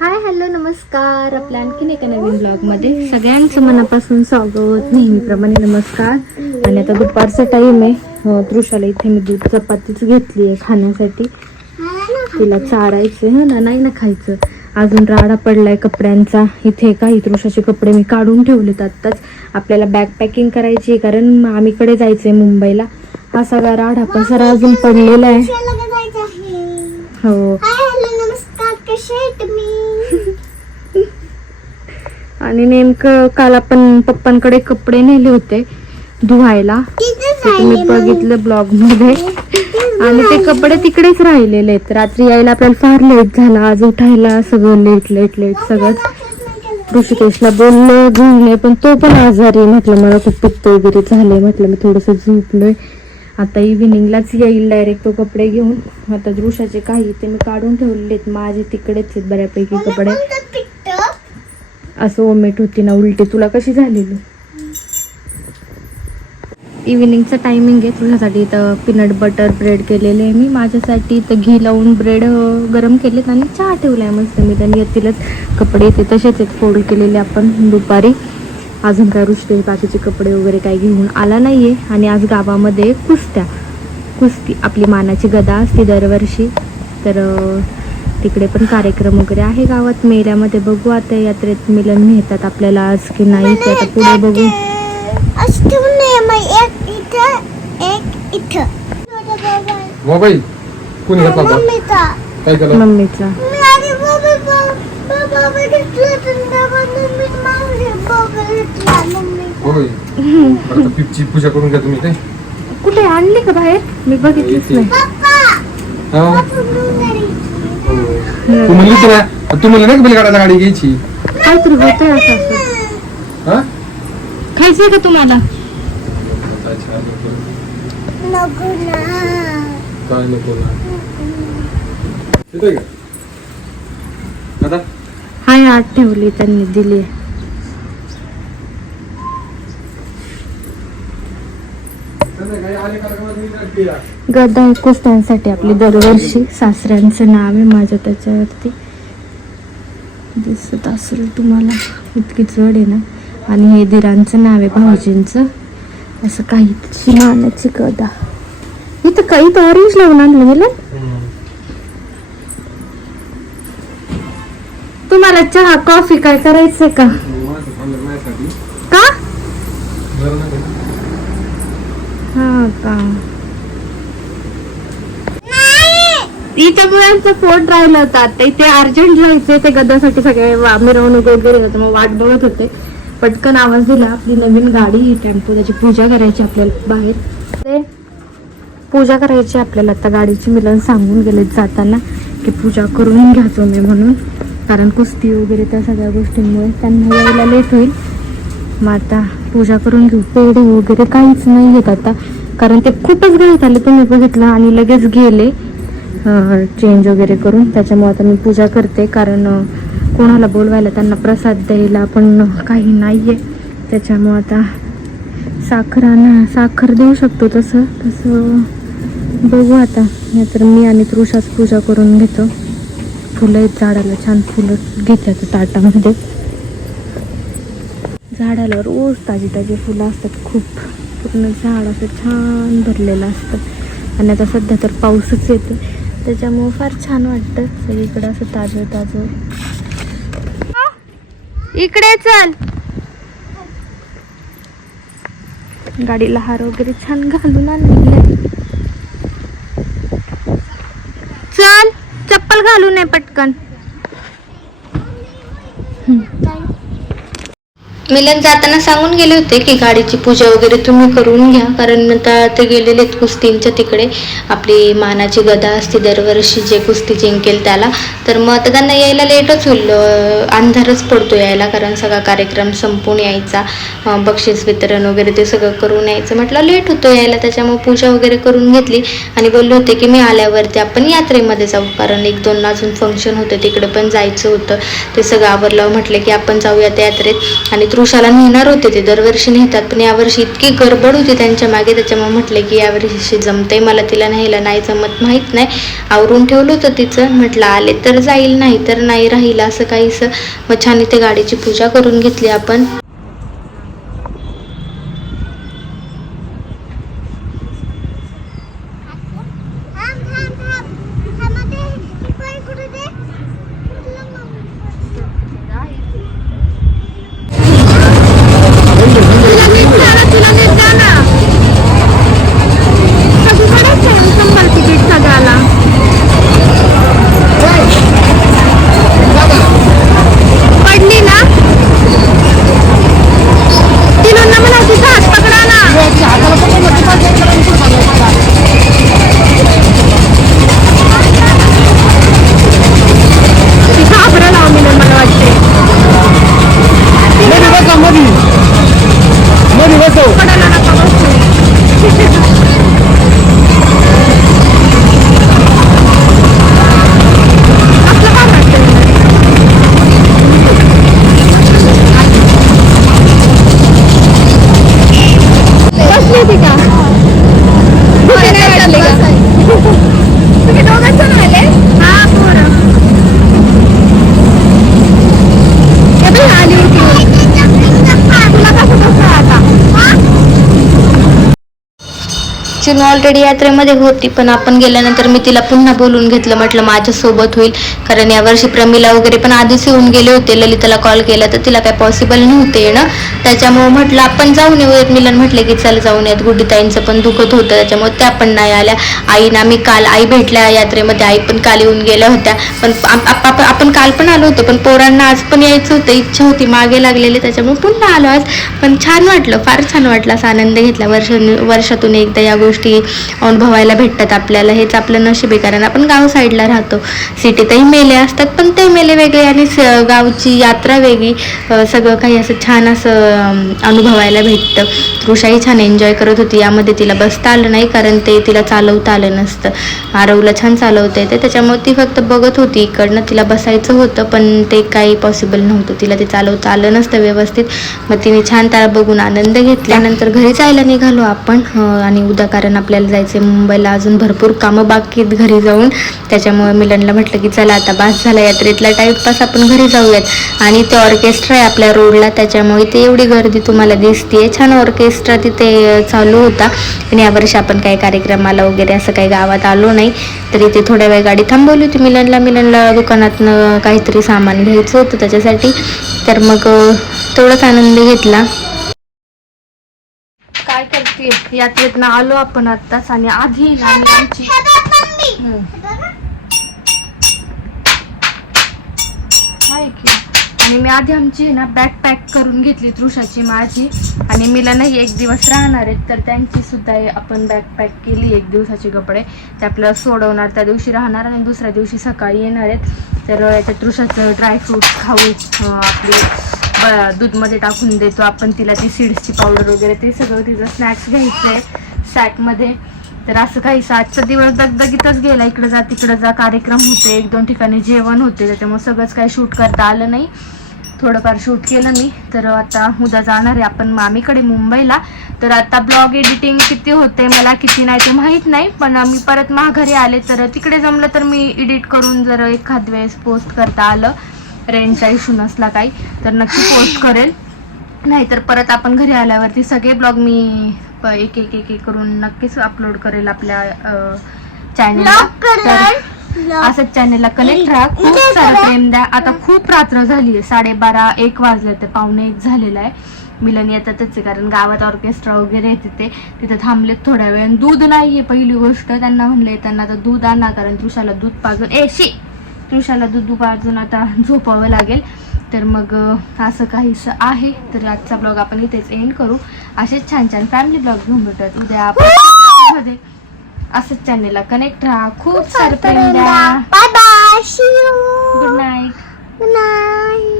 Hi hello नमस्कार. आपल्या आणखीन एका नवीन ब्लॉगमध्ये सगळ्यांचं मनापासून स्वागत. नेहमीप्रमाणे नमस्कार. आणि आता दुपारचा टाईम आहे. हो, तृषाला इथे मी दूध चपातीच घेतली आहे खाण्यासाठी. तिला चारायचं हा ना नाही ना खायचं. अजून राडा पडलाय कपड्यांचा. इथे काही तृषाचे कपडे मी काढून ठेवलेत आत्ताच. आपल्याला बॅग पॅकिंग करायची आहे कारण आम्हीकडे जायचंय मुंबईला. हा सगळा राडा पसारा अजून पडलेला आहे. हो. आहे तुम्ही. आणि नेमकं काल आपण पप्पांकडे कपडे नेले होते धुवायला. तुम्ही बघितलं ब्लॉगमध्ये आणि ते कपडे तिकडेच राहिलेले आहेत. रात्री यायला आपल्याला फार लेट झाला. आज उठायला सगळं लेट लेट लेट सगळंच ऋषिकेशला बोललो घेऊन पण तो पण आजारी. म्हटलं. मला खूप पित्त वगैरे झाले म्हटलं. मी थोडस झोपलोय. आता इव्हिनिंगलाच येईल डायरेक्ट तो कपडे घेऊन. आता दृशाचे काही ते मी काढून ठेवलेले आहेत. माझे तिकडेच आहेत बऱ्यापैकी कपडे. असं ओमेट होती ना उलटी. तुला कशी झालेली? इव्हिनिंगचं टायमिंग आहे. तुझ्यासाठी इथं पीनट बटर ब्रेड केलेले आहे मी. माझ्यासाठी इथं घी लावून ब्रेड गरम केलेत आणि चहा ठेवला आहे मस्त मी. त्यांनी येतीलच कपडे ते तसेच आहेत. फोल्ड केलेले आपण दुपारी. अजून काय रुष्टे बाकीचे कपडे वगैरे काही घेऊन आला नाही आहे आणि आज गावामध्ये कुस्त्या. कुस्ती आपली मानाची गदा असते दरवर्षी. तर तिकडे पण कार्यक्रम वगैरे आहे गावात. मेळ्यामध्ये बघू आता यात्रेत मिलन नेतात आपल्याला आज की नाही ते आता पुढे बघू. मोबाईल? कोणी घेतला मम्मीचा. होय बरं आता पिपची पूजा करून घ्या तुम्ही काय? कुठे आणली का बाहेर? मी बघितलीच नाही. हा? घरी तू म्हणली होती ना तू म्हणली ना की बैलगाड्याला गाडी घ्यायची? काहीतरी होतंय असं असं. हा? खायचंय का तुम्हाला? नको ना काय नको ना. येतोय का? दादा? हाय आठ ठेवली त्यांनी दिली. गदा आहे त्यांसाठी आपली दरवर्षी सासऱ्यांचं नाव आहे माझ्या त्याच्यावरती. दिसत असेल तुम्हाला इतकी चढ आहे ना? आणि हे दिरांचं नाव आहे भाऊजींचं. असं काही मानाची गदा. इथं काही तर ऑरेंज आणलं गेलं तुम्हाला चहा कॉफी काय करायचंय का. का? हा का? इथे मुलांचा फोन राहिला होता ते इथे अर्जंट जायचे ते गद्यासाठी सगळे मिरवणूक वगैरे होते मग वाट बघत होते. पटकन आवाज दिला आपली नवीन गाडी ही टेम्पो त्याची पूजा करायची आपल्याला बाहेर. ते पूजा करायची आपल्याला आता गाडीची मिलन सांगून गेले जाताना की पूजा करून घ्या तुम्ही म्हणून. कारण कुस्ती वगैरे त्या सगळ्या गोष्टींमुळे त्यांना यायला लेट होईल. मग आता पूजा करून घेऊ. पेढे वगैरे काहीच नाही घेत आता. कारण ते खूपच घाईत आले तुम्ही बघितलं आणि लगेच गेले चेंज वगैरे करून. त्याच्यामुळे आता मी पूजा करते. कारण कोणाला बोलवायला त्यांना प्रसाद द्यायला पण काही नाही आहे त्याच्यामुळं आता साखर आणा साखर देऊ शकतो तसं. तसं बघू आता. नाहीतर मी आणि तृषाच पूजा करून घेतो. फुलं आहेत झाडाला छान फुलं घेतात ताटामध्ये. झाडाला रोज ताजी ताजी फुलं असतात खूप. पूर्ण झाड असं छान भरलेलं असतं. आणि आता सध्या तर पाऊसच येतो त्याच्यामुळं फार छान वाटतं. सगळीकडं असं ताजं ताजं. इकडे चल. गाडीला हार वगैरे छान घालून आणलेले चल घालू नये पटकन. मिलन जाताना सांगून गेले होते की गाडीची पूजा वगैरे तुम्ही करून घ्या. कारण आता ते गेलेले आहेत कुस्तींच्या तिकडे. आपली मानाची गदा असते दरवर्षी जे कुस्ती जिंकेल त्याला. तर मग आता त्यांना यायला लेटच होईल. अंधारच पडतो यायला कारण सगळा कार्यक्रम संपून यायचा. बक्षीस वितरण वगैरे ते सगळं करून यायचं. म्हटलं लेट होतो यायला. त्याच्यामुळे पूजा वगैरे करून घेतली. आणि बोलले होते की मी आल्यावरती आपण यात्रेमध्ये जाऊ. कारण एक दोन अजून फंक्शन होतं. तिकडे पण जायचं होतं. ते सगळं आवरलं. म्हटलं की आपण जाऊया त्या यात्रेत. आणि तृषाला नेणार होते ते. दरवर्षी नेतात पण यावर्षी इतकी गडबड होती त्यांच्या मागे. त्याच्यामुळे म्हटलं की यावर्षी जमते मला तिला न्यायला. नाही जमत माहीत नाही. आवरून ठेवलं होतं तिचं. म्हटलं आले तर जाईल नाही तर नाही राहील असं काहीसं. मग छान इथे गाडीची पूजा करून घेतली आपण. ॲक्च्युली ऑलरेडी यात्रेमध्ये होती पण आपण गेल्यानंतर मी तिला पुन्हा बोलून घेतलं म्हटलं माझ्यासोबत होईल. कारण यावर्षी प्रमिला वगैरे पण आधीच येऊन गेले होते ललिताला कॉल केला तर तिला काय पॉसिबल नव्हते येणं. त्याच्यामुळे म्हटलं आपण जाऊन येऊयात. मिलन म्हटलं की चल जाऊन येत. गुड्डीताईंचं पण दुखत होतं त्याच्यामुळे त्या पण नाही आल्या. आईना मी काल आई भेटल्या यात्रेमध्ये आई पण काल येऊन गेल्या होत्या. पण आपण काल पण आलो होतो पण पोरांना आज पण यायचं होतं इच्छा होती मागे लागलेली त्याच्यामुळे पुन्हा आलो आज. पण छान वाटलं फार छान वाटलं असा आनंद घेतला वर्ष वर्षातून एकदा या गोष्टी अनुभवायला भेटतात आपल्याला. हेच आपलं नशीब आहे कारण आपण गाव साईडला राहतो. सिटीतही मेले असतात पण ते मेले वेगळे आणि गावची यात्रा वेगळी. सगळं काही असं छान असं अनुभवायला भेटतं. कृषाही छान एन्जॉय करत होती. यामध्ये तिला बसता आलं नाही कारण ते तिला चालवता आलं नसतं. आरवला छान चालवता येते. त्याच्यामुळे ती फक्त बघत होती इकडनं. तिला बसायचं होतं पण ते काही पॉसिबल नव्हतं. तिला ते चालवता आलं नसतं व्यवस्थित. मग तिने छान त्याला बघून आनंद घेतल्यानंतर घरी जायला निघालो आपण आणि उद्या कारण आपल्याला जायचं मुंबईला. अजून भरपूर कामं बाकी आहेत घरी जाऊन. त्याच्यामुळे मिलनला म्हटलं की चला आता बास झाला यात्रेतला. टाईमपास आपण घरी जाऊयात. आणि ते ऑर्केस्ट्रा आहे आपल्या रोडला त्याच्यामुळे ते एवढी गर्दी तुम्हाला दिसते छान ऑर्केस्ट्रा तिथे चालू होता. आणि यावर्षी आपण काही कार्यक्रमाला वगैरे असं काही गावात आलो नाही. तर इथे थोड्या वेळ गाडी थांबवली होती मिलनला. मिलनला दुकानातनं काहीतरी सामान घ्यायचं होतं त्याच्यासाठी. तर मग तेवढाच आनंद घेतला. काय करते यात्रेतनं आलो आपण आत्ताच आणि आधी ना आमची ना. आणि मी आधी आमची आहे ना बॅग पॅक करून घेतली तृषाची माझी. आणि मीला नाही एक दिवस राहणार आहेत तर त्यांची सुद्धा आपण बॅग पॅक केली एक दिवसाचे कपडे. ते आपल्याला सोडवणार त्या दिवशी राहणार आणि दुसऱ्या दिवशी सकाळी येणार आहेत. तर याच्यात तृषाचं ड्रायफ्रूट खाऊ आपली दूधमध्ये टाकून देतो. आपण तिला ती सीड्सची पावडर वगैरे ते सगळं तिचं स्नॅक्स घ्यायचं आहे सॅकमध्ये तर असं काही आजचा दिवस दगदगीतच गेला. इकडं जा तिकडं जा कार्यक्रम होते. एक दोन ठिकाणी जेवण होते. त्याच्यामुळे सगळंच काही शूट करता आलं नाही. थोडंफार शूट केलं मी. तर आता उद्या जाणार आहे आपण मामीकडे मुंबईला. तर आता ब्लॉग एडिटिंग किती होते मला किती नाही ते माहीत नाही. पण मी परत माघारी आले. तर तिकडे जमलं तर मी एडिट करून जर एखाद वेळेस पोस्ट करता आलं. रेंजचा इश्यू नसला काही तर नक्की पोस्ट करेल. नाहीतर परत आपण घरी आल्यावरती सगळे ब्लॉग मी एक एक एक एक करून नक्कीच अपलोड करेल आपल्या. Vlog. असंच चॅनलला कनेक्ट राहा. खूप सारं. प्रेम द्या आता खूप रात्र झाली आहे साडेबारा एक वाजले ते पावणे एक झालेला आहे. मिलन येतातच आहे कारण गावात ऑर्केस्ट्रा वगैरे आहे तिथे. तिथे थांबलेत थोड्या वेळ दूध नाहीये पहिली गोष्ट. त्यांना म्हणले त्यांना आता दूध आणा कारण तृषाला दूध पाजून. ए शी! तृषाला दूध पाजून आता झोपावं लागेल. तर मग असं काहीसं आहे. तर आजचा ब्लॉग आपण इथेच एंड करू. असेच छान छान फॅमिली ब्लॉग घेऊन भेटत उद्या आपण असंच चॅनेलला कनेक्ट राहा. खूप सारं गुड नाईट गुड नाईट